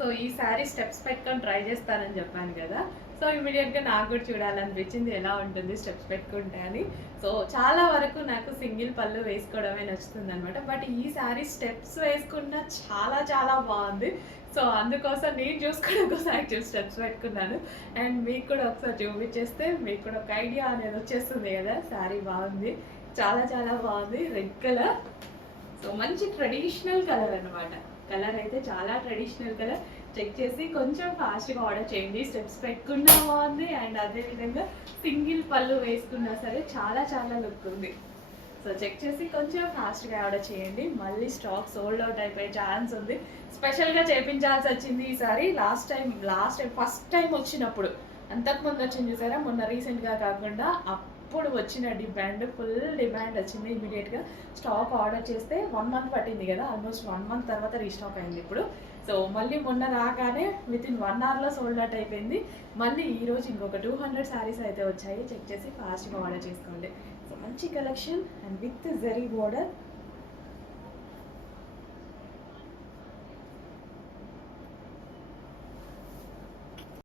So ఈ sari steps పెట్టుకొని try చేస్తానని చెప్పాను కదా. సో ఇమీడియట్గా నాకు కూడా చూడాలనిపించింది ఎలా ఉంటుంది స్టెప్స్ పెట్టుకుంటే అని. సో చాలా వరకు నాకు సింగిల్ పళ్ళు వేసుకోవడమే నచ్చుతుంది అనమాట. బట్ ఈ శారీ స్టెప్స్ వేసుకున్న చాలా చాలా బాగుంది. సో అందుకోసం నేను చూసుకోవడం కోసం యాక్చువల్ స్టెప్స్ పెట్టుకున్నాను. అండ్ మీకు కూడా ఒకసారి చూపించేస్తే మీకు కూడా ఒక ఐడియా అనేది వచ్చేస్తుంది కదా. శారీ బాగుంది, చాలా చాలా బాగుంది. రెడ్ కలర్, సో మంచి ట్రెడిషనల్ కలర్ అనమాట. కలర్ అయితే చాలా ట్రెడిషనల్ కలర్. చెక్ చేసి కొంచెం ఫాస్ట్గా ఆర్డర్ చేయండి. స్టెప్స్ పెట్టుకున్నా బాగుంది, అండ్ అదేవిధంగా సింగిల్ పళ్ళు వేసుకున్నా సరే చాలా చాలా లుక్ ఉంది. సో చెక్ చేసి కొంచెం ఫాస్ట్గా ఆర్డర్ చేయండి. మళ్ళీ స్టాక్ సోల్డ్ అవుట్ అయిపోయే ఛాన్స్ ఉంది. స్పెషల్గా చేయించాల్సి వచ్చింది ఈసారి. లాస్ట్ టైం ఫస్ట్ టైం వచ్చినప్పుడు, అంతకుముందు వచ్చింది చూసారా మొన్న రీసెంట్గా కాకుండా, అప్పుడు వచ్చిన డిమాండ్, ఫుల్ డిమాండ్ వచ్చింది. ఇమీడియట్గా స్టాక్ ఆర్డర్ చేస్తే 1 మంత్ పట్టింది కదా, ఆల్మోస్ట్ 1 మంత్ తర్వాత రీస్టాక్ అయింది ఇప్పుడు. సో మళ్ళీ మొన్న రాగానే వితిన్ 1 అవర్లో సోల్డ్ అవుట్ అయిపోయింది. మళ్ళీ ఈరోజు ఇంకొక 200 శారీస్ అయితే వచ్చాయి. చెక్ చేసి ఫాస్ట్గా ఆర్డర్ చేసుకోండి. సో మంచి collection and with zari border.